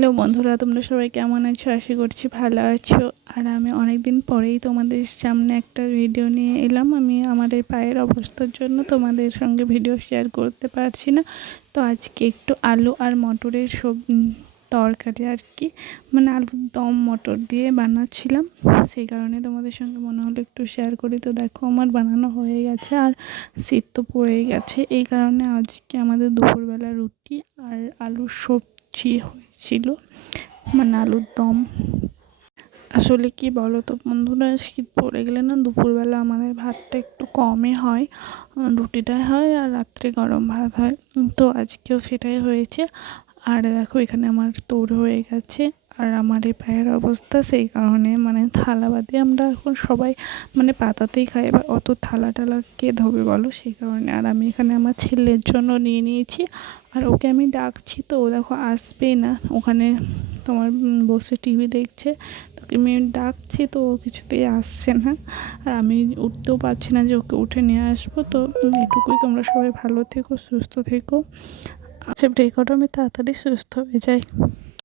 Hello বন্ধুরা, তোমরা সবাই কেমন আছো? আশা করছি ভালো আছো। আর আমি অনেক দিন পরেই তোমাদের সামনে একটা ভিডিও নিয়ে এলাম। আমি আমার এই পায়ের অবস্থার জন্য তোমাদের সঙ্গে ভিডিও শেয়ার করতে পারছি না। তো আজকে একটু আলু আর মটরের তরকারি আর কি, মানে আলুর দম মটর দিয়ে বানাচ্ছিলাম, সেই কারণে তোমাদের সঙ্গে মনে হলো একটু শেয়ার করি। তো দেখো আমার বানানো হয়ে গেছে আর শীত তো পড়েই গেছে, এই কারণে আজকে আমাদের দুপুরবেলা রুটি আর আলুর সবজি হয়েছিল, মানে আলুর দম। আসলে কি বলো তো বন্ধুরা, শীত পড়ে গেলে না দুপুরবেলা আমাদের ভাতটা একটু কমই হয়, রুটিটাই হয় আর রাত্রে গরম ভাত হয়। তো আজকেও সেটাই হয়েছে। আর দেখো এখানে আমার তৈরি হয়ে গেছে। আর আমার এই পায়ের অবস্থা, সেই কারণে মানে থালা বাদে আমরা এখন সবাই মানে পাতাতেই খাই, এবার অত থালা টালা কে ধোবে বলো, সেই কারণে। আর আমি এখানে আমার ছেলের জন্য নিয়ে নিয়েছি, আর ওকে আমি ডাকছি তো ও দেখো আসবেই না, ওখানে তোমার বসে টিভি দেখছে। তোকে আমি ডাকছি তো ও কিছুতেই আসছে না, আর আমি উঠতেও পারছি না যে ওকে উঠে নিয়ে আসবো। তো এটুকুই, তোমরা সবাই ভালো থেকো, সুস্থ থেকো। আচ্ছা, ব্রেকআউট আমি তাড়াতাড়ি সুস্থ হয়ে যাই।